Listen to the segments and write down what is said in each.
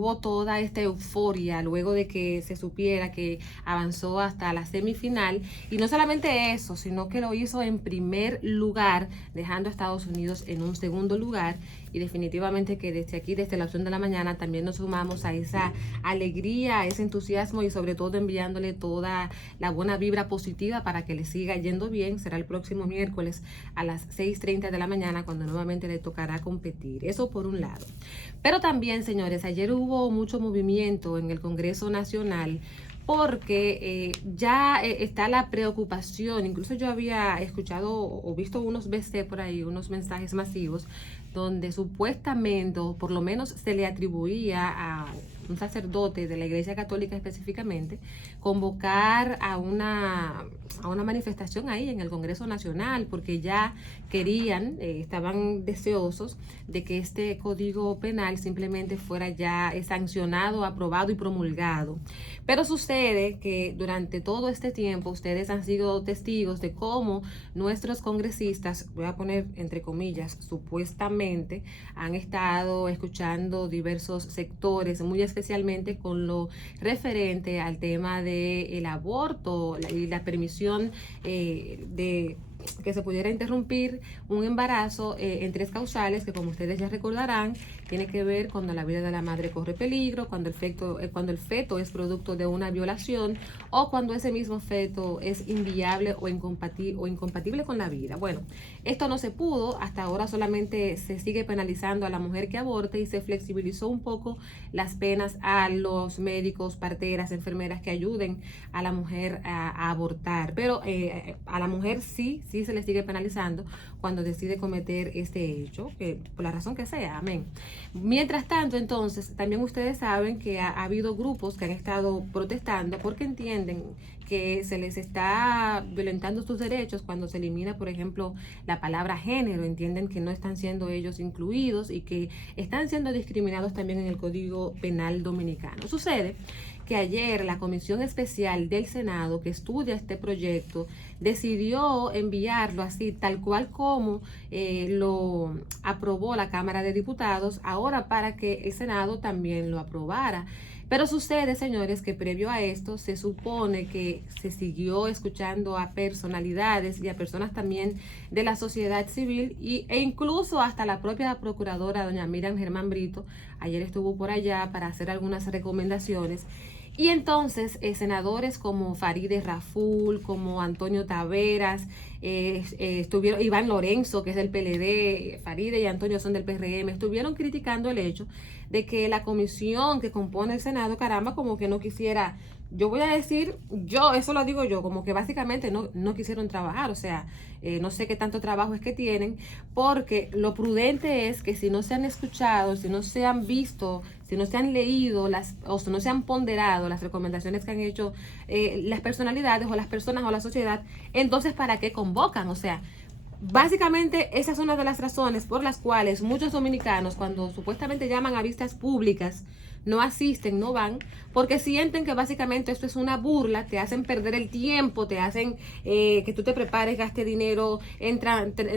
hubo toda esta euforia luego de que se supiera que avanzó hasta la semifinal. Y no solamente eso, sino que lo hizo en primer lugar, dejando a Estados Unidos en un segundo lugar. Y definitivamente que desde aquí, desde la opción de la mañana, también nos sumamos a esa alegría, a ese entusiasmo y sobre todo enviándole toda la buena vibra positiva para que le siga yendo bien. Será el próximo miércoles a las 6:30 de la mañana cuando nuevamente le tocará competir. Eso por un lado. Pero también, señores, ayer hubo mucho movimiento en el Congreso Nacional porque ya está la preocupación. Incluso yo había escuchado o visto unos BC por ahí, unos mensajes masivos, donde supuestamente, o por lo menos se le atribuía a un sacerdote de la Iglesia Católica específicamente, convocar a una manifestación ahí en el Congreso Nacional, porque ya querían, estaban deseosos de que este Código Penal simplemente fuera ya sancionado, aprobado y promulgado. Pero sucede que durante todo este tiempo ustedes han sido testigos de cómo nuestros congresistas, voy a poner entre comillas, supuestamente han estado escuchando diversos sectores, muy especialmente con lo referente al tema del aborto y la permisión de que se pudiera interrumpir un embarazo en 3 causales que, como ustedes ya recordarán, tiene que ver cuando la vida de la madre corre peligro, cuando el feto es producto de una violación o cuando ese mismo feto es inviable o incompatible con la vida. Bueno, esto no se pudo, hasta ahora solamente se sigue penalizando a la mujer que aborte y se flexibilizó un poco las penas a los médicos, parteras, enfermeras que ayuden a la mujer a abortar, pero a la mujer sí se le sigue penalizando cuando decide cometer este hecho, por la razón que sea, amén. Mientras tanto, entonces, también ustedes saben que ha habido grupos que han estado protestando porque entienden que se les está violentando sus derechos cuando se elimina, por ejemplo, la palabra género. Entienden que no están siendo ellos incluidos y que están siendo discriminados también en el Código Penal dominicano. Sucede que ayer la Comisión Especial del Senado que estudia este proyecto decidió enviarlo así, tal cual como lo aprobó la Cámara de Diputados, ahora para que el Senado también lo aprobara. Pero sucede, señores, que previo a esto se supone que se siguió escuchando a personalidades y a personas también de la sociedad civil e incluso hasta la propia procuradora, doña Miriam Germán Brito, ayer estuvo por allá para hacer algunas recomendaciones. Y entonces senadores como Farideh Raful, como Antonio Taveras, estuvieron, Iván Lorenzo, que es del PLD, Farideh y Antonio son del PRM, estuvieron criticando el hecho de que la comisión que compone el Senado, caramba, como que no quisiera, yo voy a decir, eso lo digo yo, como que básicamente no quisieron trabajar, o sea, no sé qué tanto trabajo es que tienen, porque lo prudente es que si no se han escuchado, si no se han visto, si no se han leído o si no se han ponderado las recomendaciones que han hecho las personalidades o las personas o la sociedad, entonces ¿para qué convocan? O sea, básicamente esa es una de las razones por las cuales muchos dominicanos, cuando supuestamente llaman a vistas públicas, no asisten, no van, porque sienten que básicamente esto es una burla, te hacen perder el tiempo, te hacen que tú te prepares, gaste dinero en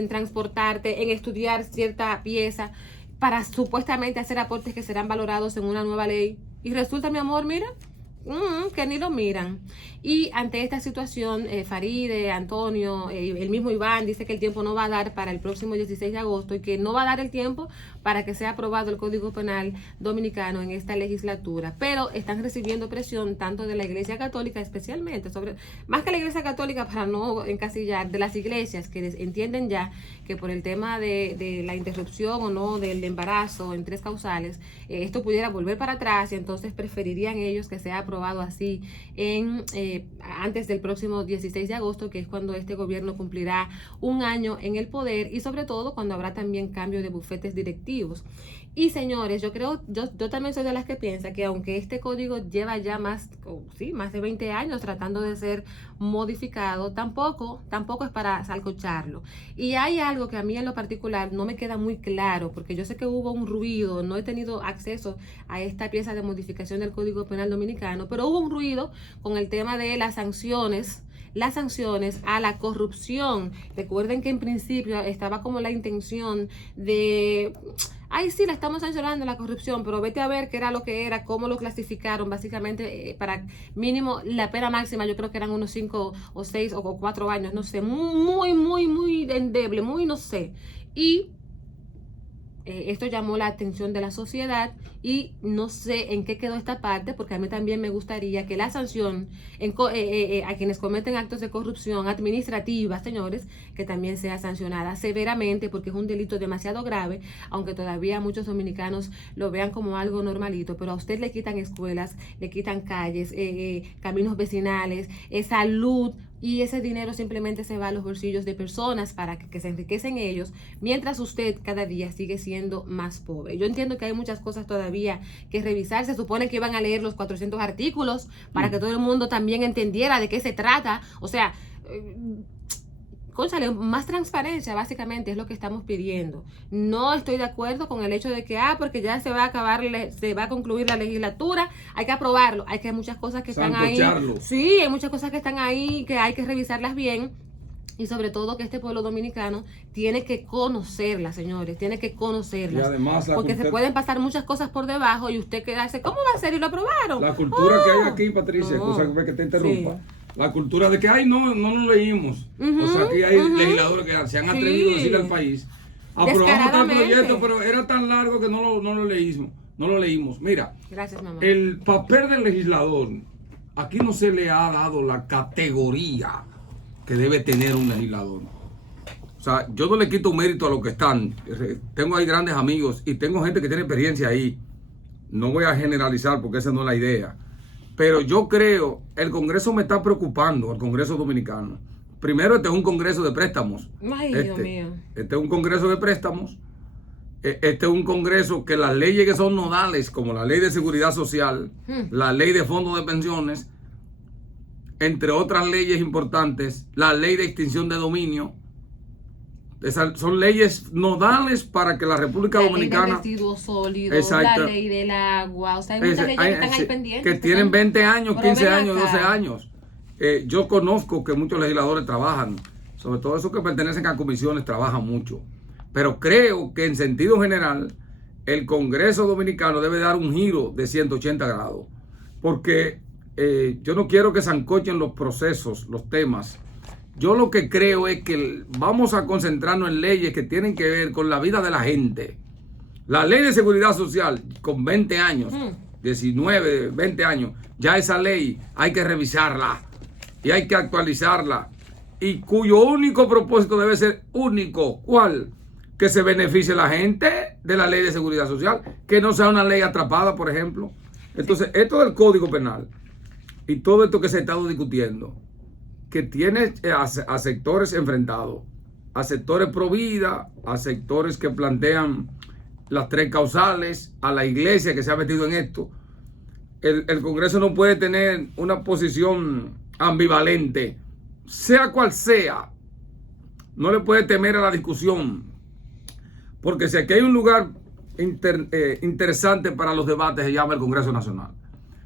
transportarte, en estudiar cierta pieza, para supuestamente hacer aportes que serán valorados en una nueva ley. Y resulta, mi amor, mira, que ni lo miran. Y ante esta situación, Farideh, Antonio, el mismo Iván dice que el tiempo no va a dar para el próximo 16 de agosto y que no va a dar el tiempo para que sea aprobado el Código Penal dominicano en esta legislatura. Pero están recibiendo presión tanto de la Iglesia Católica, especialmente, más que la Iglesia Católica, para no encasillar, de las iglesias que entienden ya que por el tema de la interrupción o no del embarazo en 3 causales, esto pudiera volver para atrás y entonces preferirían ellos que sea aprobado así antes del próximo 16 de agosto, que es cuando este gobierno cumplirá un año en el poder y sobre todo cuando habrá también cambio de bufetes directivos. Y señores, yo también soy de las que piensa que aunque este código lleva ya más de 20 años tratando de ser modificado, tampoco es para salcocharlo. Y hay algo que a mí en lo particular no me queda muy claro, porque yo sé que hubo un ruido, no he tenido acceso a esta pieza de modificación del Código Penal dominicano, pero hubo un ruido con el tema de las sanciones a la corrupción. Recuerden que en principio estaba como la intención de ay, sí, la estamos sancionando la corrupción, pero vete a ver qué era lo que era, cómo lo clasificaron, básicamente para mínimo la pena máxima, yo creo que eran unos 5 o 6 o 4 años, no sé, muy endeble, muy no sé. Y esto llamó la atención de la sociedad y no sé en qué quedó esta parte, porque a mí también me gustaría que la sanción a quienes cometen actos de corrupción administrativa, señores, que también sea sancionada severamente, porque es un delito demasiado grave, aunque todavía muchos dominicanos lo vean como algo normalito, pero a usted le quitan escuelas, le quitan calles, caminos vecinales, salud, y ese dinero simplemente se va a los bolsillos de personas para que se enriquecen ellos, mientras usted cada día sigue siendo más pobre. Yo entiendo que hay muchas cosas todavía que revisar. Se supone que iban a leer los 400 artículos para que todo el mundo también entendiera de qué se trata. O sea, cónchale, más transparencia básicamente es lo que estamos pidiendo. No estoy de acuerdo con el hecho de que, porque ya se va a acabar, se va a concluir la legislatura, hay que aprobarlo. Hay muchas cosas que están ahí. Sí, hay muchas cosas que están ahí que hay que revisarlas bien. Y sobre todo que este pueblo dominicano tiene que conocerlas, señores, tiene que conocerlas. Y además porque se pueden pasar muchas cosas por debajo y usted quedarse, ¿cómo va a ser? Y lo aprobaron. La cultura que hay aquí, Patricia, cosa que te interrumpa. Sí. La cultura de que, no lo leímos. O sea, aquí hay legisladores que se han atrevido a decirle al país, aprobamos tal proyecto, pero era tan largo que no lo leímos. No lo leímos. Mira, gracias, mamá. El papel del legislador, aquí no se le ha dado la categoría que debe tener un legislador. O sea, yo no le quito mérito a los que están. Tengo ahí grandes amigos y tengo gente que tiene experiencia ahí. No voy a generalizar porque esa no es la idea. Pero yo creo, el Congreso me está preocupando, el Congreso Dominicano. Primero, este es un Congreso de préstamos. Ay, Dios mío. Este es un Congreso de préstamos. Este es un Congreso que las leyes que son nodales, como la Ley de Seguridad Social, la Ley de Fondos de Pensiones, entre otras leyes importantes, la Ley de Extinción de Dominio, son leyes nodales para que la República Dominicana... La ley de residuos sólidos, la ley del agua, o sea, hay muchas leyes que están ahí pendientes. Que tienen 20 años, 15 años, 12 años. Yo conozco que muchos legisladores trabajan, sobre todo esos que pertenecen a comisiones, trabajan mucho. Pero creo que en sentido general, el Congreso Dominicano debe dar un giro de 180 grados. Porque yo no quiero que sancochen los procesos, los temas. Yo lo que creo es que vamos a concentrarnos en leyes que tienen que ver con la vida de la gente. La Ley de Seguridad Social, con 20 años, 19, 20 años, ya esa ley hay que revisarla y hay que actualizarla. Y cuyo único propósito debe ser único. ¿Cuál? Que se beneficie la gente de la Ley de Seguridad Social, que no sea una ley atrapada, por ejemplo. Entonces, esto del Código Penal y todo esto que se ha estado discutiendo, que tiene a sectores enfrentados, a sectores pro vida, a sectores que plantean las 3 causales, a la iglesia que se ha metido en esto. El Congreso no puede tener una posición ambivalente, sea cual sea. No le puede temer a la discusión, porque si aquí hay un lugar interesante para los debates, se llama el Congreso Nacional.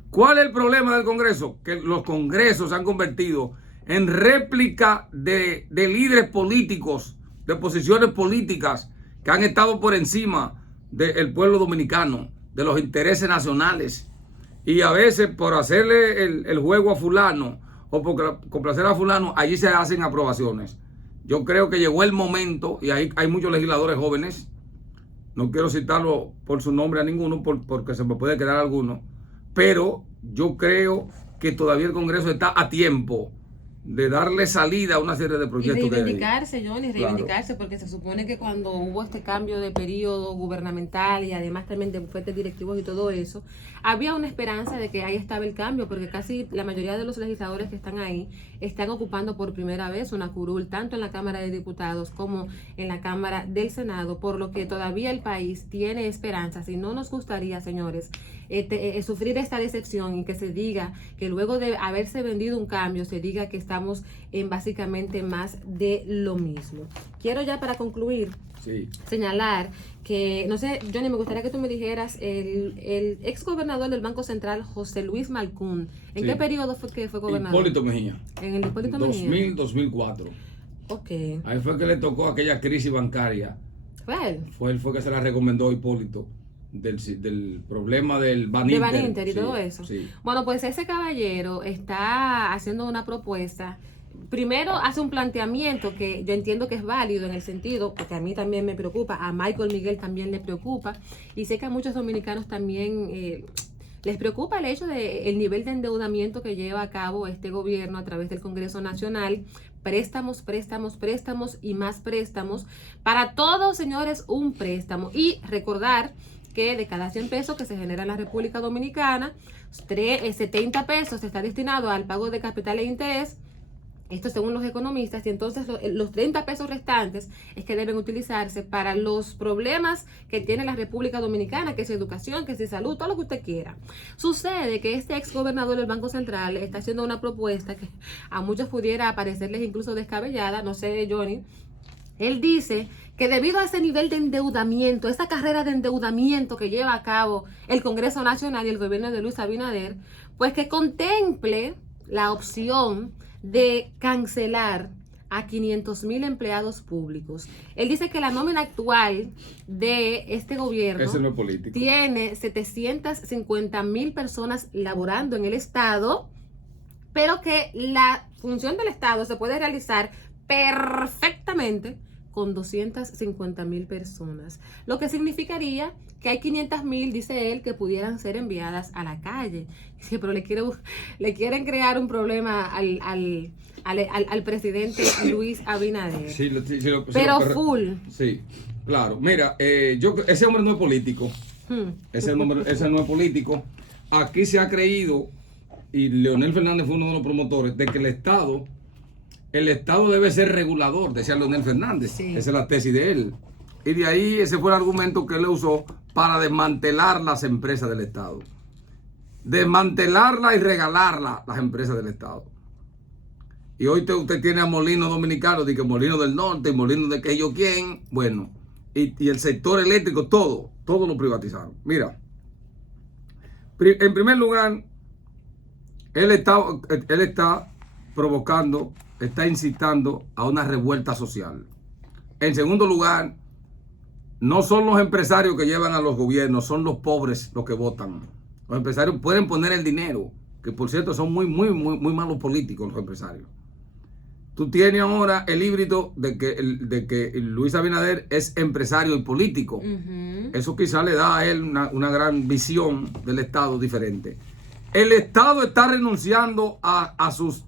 ¿Cuál es el problema del Congreso? Que los congresos se han convertido en réplica de líderes políticos, de posiciones políticas que han estado por encima del pueblo dominicano, de los intereses nacionales. Y a veces por hacerle el juego a fulano o por complacer a fulano, allí se hacen aprobaciones. Yo creo que llegó el momento, y ahí hay muchos legisladores jóvenes, no quiero citarlo por su nombre a ninguno porque se me puede quedar alguno, pero yo creo que todavía el Congreso está a tiempo de darle salida a una serie de proyectos. Y reivindicarse, Johnny, reivindicarse, claro. Porque se supone que cuando hubo este cambio de periodo gubernamental y además también de bufetes directivos y todo eso, había una esperanza de que ahí estaba el cambio, porque casi la mayoría de los legisladores que están ahí están ocupando por primera vez una curul, tanto en la Cámara de Diputados como en la Cámara del Senado, por lo que todavía el país tiene esperanzas y no nos gustaría, señores, sufrir esta decepción y que se diga que luego de haberse vendido un cambio, se diga que estamos en básicamente más de lo mismo. Quiero ya para concluir señalar que, no sé, Johnny, me gustaría que tú me dijeras, el ex gobernador del Banco Central, José Luis Malcún, ¿en qué periodo fue que fue gobernador? Hipólito Mejía. En el Hipólito Mejía. 2000-2004. Ok. Ahí fue que le tocó aquella crisis bancaria ¿Fue a él? Fue él que se la recomendó a Hipólito del problema del Baninter. De Baninter y sí, todo eso. Sí. Bueno, pues ese caballero está haciendo una propuesta. Primero hace un planteamiento que yo entiendo que es válido en el sentido, porque a mí también me preocupa, a Michael Miguel también le preocupa, y sé que a muchos dominicanos también les preocupa el hecho de el nivel de endeudamiento que lleva a cabo este gobierno a través del Congreso Nacional. Préstamos, préstamos, préstamos y más préstamos. Para todos, señores, un préstamo. Y recordar que de cada 100 pesos que se genera en la República Dominicana, 70 pesos está destinado al pago de capital e interés. Esto según los economistas, y entonces los 30 pesos restantes es que deben utilizarse para los problemas que tiene la República Dominicana, que es educación, que es salud, todo lo que usted quiera. Sucede que este ex gobernador del Banco Central está haciendo una propuesta que a muchos pudiera parecerles incluso descabellada, no sé, Johnny. Él dice que debido a ese nivel de endeudamiento, esa carrera de endeudamiento que lleva a cabo el Congreso Nacional y el gobierno de Luis Abinader, pues que contemple la opción de cancelar a 500,000 empleados públicos. Él dice que la nómina actual de este gobierno no es político. Tiene 750,000 personas laborando en el Estado, pero que la función del Estado se puede realizar perfectamente con 250,000 personas, lo que significaría que hay 500,000, dice él, que pudieran ser enviadas a la calle. Sí, pero le quieren crear un problema al presidente Luis Abinader. Sí, pero full. Sí, claro. Mira, ese hombre no es político. Ese no es político. Aquí se ha creído, y Leonel Fernández fue uno de los promotores, de que el Estado debe ser regulador, decía Leonel Fernández. Sí. Esa es la tesis de él. Y de ahí ese fue el argumento que él usó para desmantelar las empresas del Estado. Desmantelarlas y regalarlas, las empresas del Estado. Y hoy usted tiene a Molinos Dominicanos, de que Molinos del Norte, y Molinos de que yo quién. Bueno, y el sector eléctrico, todo lo privatizaron. Mira, en primer lugar, él está provocando, está incitando a una revuelta social. En segundo lugar, no son los empresarios que llevan a los gobiernos, son los pobres los que votan. Los empresarios pueden poner el dinero, que por cierto son muy malos políticos los empresarios. Tú tienes ahora el híbrido de que Luis Abinader es empresario y político. Eso quizá le da a él una gran visión del Estado diferente. El Estado está renunciando a sus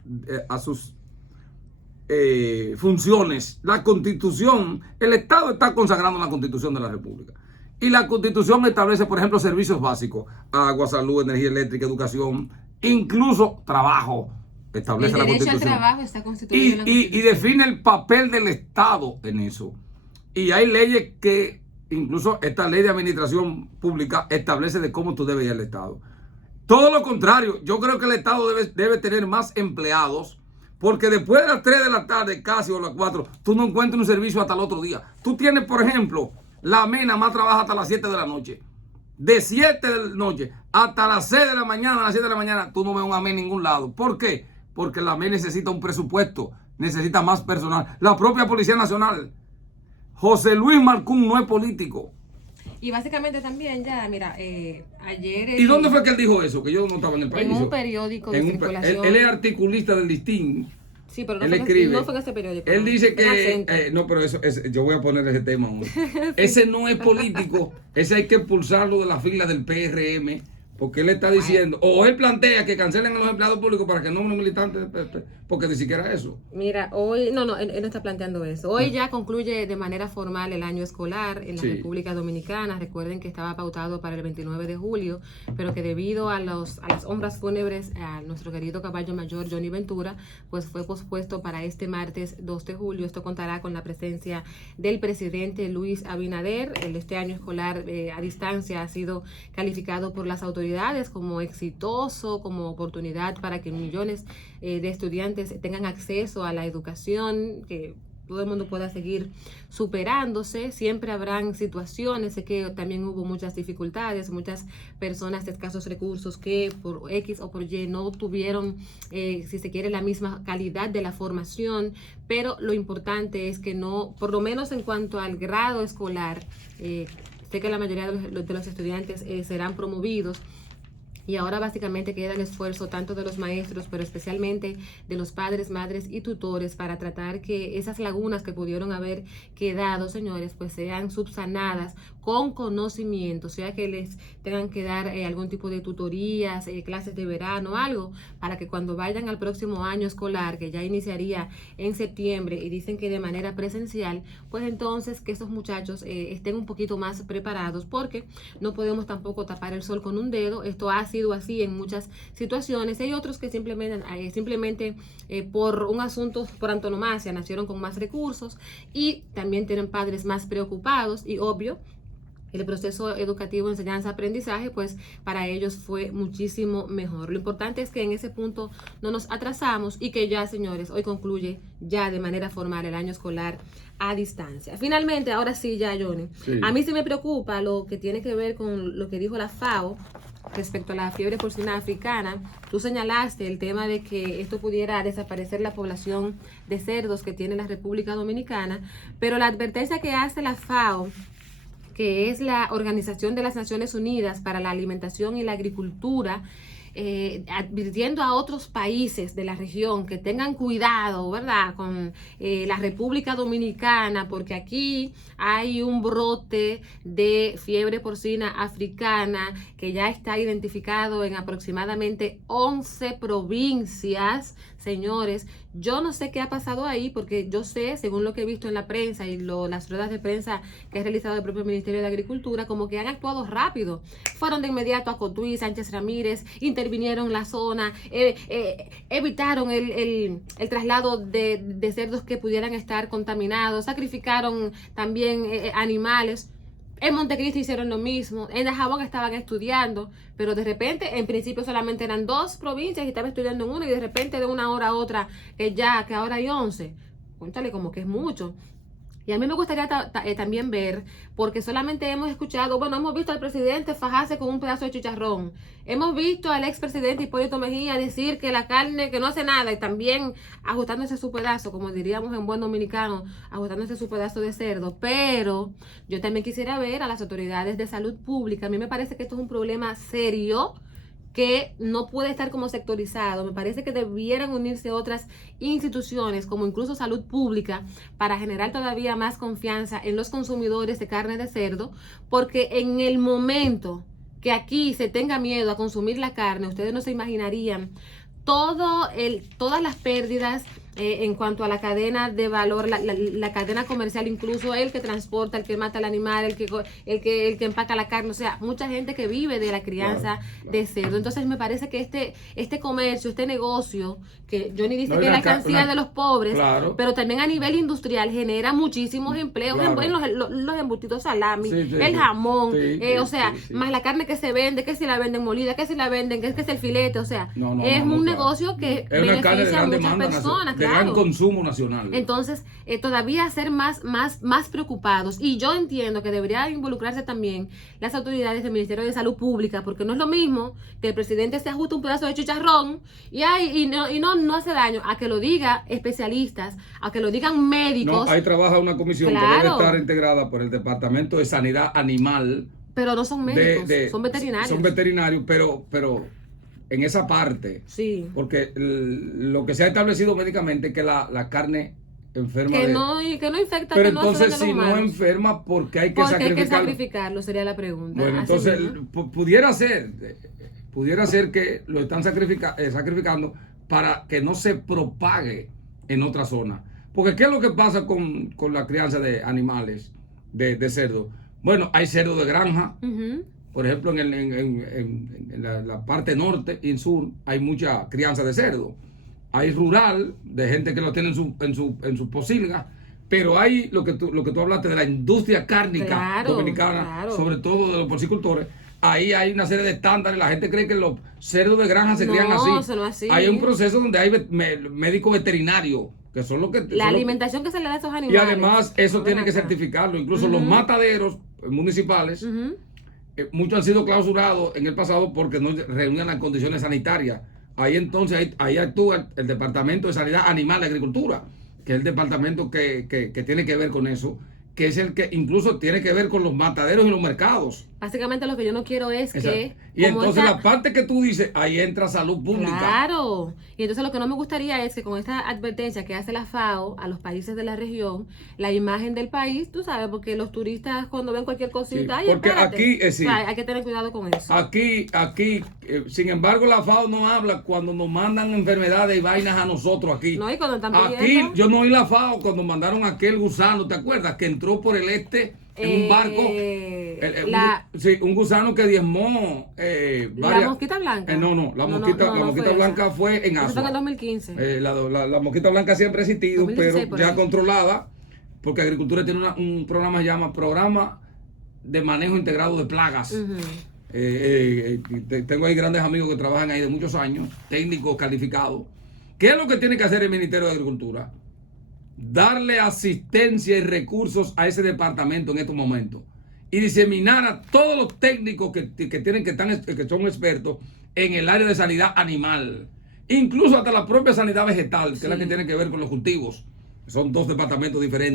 funciones. La Constitución, el Estado está consagrando la Constitución de la República. Y la Constitución establece, por ejemplo, servicios básicos: agua, salud, energía eléctrica, educación, incluso trabajo. Establece la Constitución. El derecho al trabajo está constituido en la Constitución. Y define el papel del Estado en eso. Y hay leyes que, incluso esta ley de administración pública, establece de cómo tú debes ir al Estado. Todo lo contrario, yo creo que el Estado debe tener más empleados, porque después de las 3 de la tarde, casi, o las 4, tú no encuentras un servicio hasta el otro día. Tú tienes, por ejemplo, la MENA más trabaja hasta las 7 de la noche. De 7 de la noche hasta las 6 de la mañana, a las 7 de la mañana, tú no ves un AME en ningún lado. ¿Por qué? Porque la AME necesita un presupuesto, necesita más personal. La propia Policía Nacional. José Luis Marcún no es político. Y básicamente también ya, mira, ayer... ¿Y dónde fue que él dijo eso? Que yo no estaba en el país. En un periódico de circulación. Él es articulista del Listín. Sí, pero no fue en ese periódico. Él dice que... no, pero yo voy a poner ese tema. Sí. Ese no es político. Ese hay que expulsarlo de la fila del PRM. Porque él está diciendo, o él plantea que cancelen a los empleados públicos para que no los militantes, porque ni siquiera eso. Mira, hoy, él no está planteando eso. Hoy ya concluye de manera formal el año escolar en la República Dominicana. Recuerden que estaba pautado para el 29 de julio, pero que debido a las honras fúnebres a nuestro querido caballo mayor Johnny Ventura, pues fue pospuesto para este martes 2 de julio. Esto contará con la presencia del presidente Luis Abinader. Este año escolar a distancia ha sido calificado por las autoridades como exitoso, como oportunidad para que millones de estudiantes tengan acceso a la educación, que todo el mundo pueda seguir superándose. Siempre habrán situaciones, sé que también hubo muchas dificultades, muchas personas de escasos recursos que por X o por Y no tuvieron, si se quiere, la misma calidad de la formación, pero lo importante es que no, por lo menos en cuanto al grado escolar, sé que la mayoría de los estudiantes serán promovidos. Y ahora básicamente queda el esfuerzo tanto de los maestros, pero especialmente de los padres, madres y tutores para tratar que esas lagunas que pudieron haber quedado, señores, pues sean subsanadas con conocimiento, sea que les tengan que dar algún tipo de tutorías, clases de verano, algo, para que cuando vayan al próximo año escolar, que ya iniciaría en septiembre y dicen que de manera presencial, pues entonces que esos muchachos estén un poquito más preparados, porque no podemos tampoco tapar el sol con un dedo. Esto ha sido así en muchas situaciones. Hay otros que simplemente por un asunto por antonomasia nacieron con más recursos y también tienen padres más preocupados, y obvio el proceso educativo, enseñanza-aprendizaje, pues para ellos fue muchísimo mejor. Lo importante es que en ese punto no nos atrasamos y que ya, señores, hoy concluye ya de manera formal el año escolar a distancia. Finalmente, ahora sí, ya, Johnny, sí. A mí sí me preocupa lo que tiene que ver con lo que dijo la FAO respecto a la fiebre porcina africana. Tú señalaste el tema de que esto pudiera desaparecer la población de cerdos que tiene la República Dominicana, pero la advertencia que hace la FAO, que es la Organización de las Naciones Unidas para la Alimentación y la Agricultura, advirtiendo a otros países de la región que tengan cuidado, ¿verdad?, con la República Dominicana, porque aquí hay un brote de fiebre porcina africana que ya está identificado en aproximadamente 11 provincias. Señores, yo no sé qué ha pasado ahí, porque yo sé, según lo que he visto en la prensa y las ruedas de prensa que ha realizado el propio Ministerio de Agricultura, como que han actuado rápido. Fueron de inmediato a Cotuí, Sánchez Ramírez, intervinieron la zona, evitaron el traslado de cerdos que pudieran estar contaminados, sacrificaron también animales. En Montecristi hicieron lo mismo, en Dajabón estaban estudiando, pero de repente, en principio solamente eran 2 provincias y estaba estudiando en una, y de repente de una hora a otra, que ahora hay 11. Cuéntale, como que es mucho. Y a mí me gustaría también ver, porque solamente hemos escuchado, hemos visto al presidente fajarse con un pedazo de chicharrón. Hemos visto al expresidente Hipólito Mejía decir que la carne, que no hace nada, y también ajustándose su pedazo, como diríamos en buen dominicano, ajustándose su pedazo de cerdo. Pero yo también quisiera ver a las autoridades de salud pública. A mí me parece que esto es un problema serio, que no puede estar como sectorizado. Me parece que debieran unirse otras instituciones, como incluso salud pública, para generar todavía más confianza en los consumidores de carne de cerdo, porque en el momento que aquí se tenga miedo a consumir la carne, ustedes no se imaginarían todas las pérdidas en cuanto a la cadena de valor, la cadena comercial, incluso el que transporta, el que mata al animal, el que empaca la carne, o sea, mucha gente que vive de la crianza de cerdo. Entonces me parece que este comercio, este negocio, que Johnny dice que es la alcancía de los pobres, pero también a nivel industrial genera muchísimos empleos, en los embutidos salami, el jamón, más la carne que se vende, que si la venden molida, que si la venden, que es el filete, o sea, es un negocio que beneficia a muchas personas, de gran consumo nacional. Entonces, todavía ser más preocupados. Y yo entiendo que debería involucrarse también las autoridades del Ministerio de Salud Pública, porque no es lo mismo que el presidente se ajuste un pedazo de chicharrón y no hace daño, a que lo diga especialistas, a que lo digan médicos. No, ahí trabaja una comisión que debe estar integrada por el Departamento de Sanidad Animal. Pero no son médicos, son veterinarios. Son veterinarios, pero en esa parte, sí, porque lo que se ha establecido médicamente es que la carne enferma que no infecta, pero que no entonces si no enferma, porque hay que sacrificarlo, sería la pregunta. Bueno, entonces pudiera ser que lo están sacrificando para que no se propague en otra zona. Porque ¿qué es lo que pasa con la crianza de animales, de cerdo? Bueno, hay cerdo de granja. Por ejemplo, en la parte norte y sur hay mucha crianza de cerdo. Hay rural, de gente que lo tiene en su posilga, pero hay lo que tú hablaste de la industria cárnica dominicana, sobre todo de los porcicultores, ahí hay una serie de estándares. La gente cree que los cerdos de granja se crían así. No, eso no es así. Hay un proceso donde hay médicos veterinarios, que son los que... La alimentación que se le da a esos animales. Y además eso tiene que certificarlo. Incluso los mataderos municipales, muchos han sido clausurados en el pasado porque no reunían las condiciones sanitarias. Ahí entonces, ahí actúa el Departamento de Sanidad Animal y Agricultura, que es el departamento que tiene que ver con eso, que es el que incluso tiene que ver con los mataderos y los mercados. Básicamente lo que yo no quiero es que... Y entonces la parte que tú dices, ahí entra salud pública. Claro. Y entonces lo que no me gustaría es que con esta advertencia que hace la FAO a los países de la región, la imagen del país, tú sabes, porque los turistas cuando ven cualquier cosita, sí, porque espérate, aquí sí, hay que tener cuidado con eso. Aquí, sin embargo, la FAO no habla cuando nos mandan enfermedades y vainas a nosotros aquí. No, y cuando están pidiendo. Aquí, yo no oí la FAO cuando mandaron aquel gusano, ¿te acuerdas? Que entró por el este en un barco. Sí, un gusano que diezmó la mosquita blanca. La mosquita blanca fue en Asua. Eso fue en el 2015. La mosquita blanca siempre ha existido, 2016, pero ya controlada, porque Agricultura tiene un programa que se llama Programa de Manejo Integrado de Plagas. Tengo ahí grandes amigos que trabajan ahí de muchos años, técnicos calificados. ¿Qué es lo que tiene que hacer el Ministerio de Agricultura? Darle asistencia y recursos a ese departamento en estos momentos y diseminar a todos los técnicos que son expertos en el área de sanidad animal, incluso hasta la propia sanidad vegetal, que es la que tiene que ver con los cultivos. Son dos departamentos diferentes.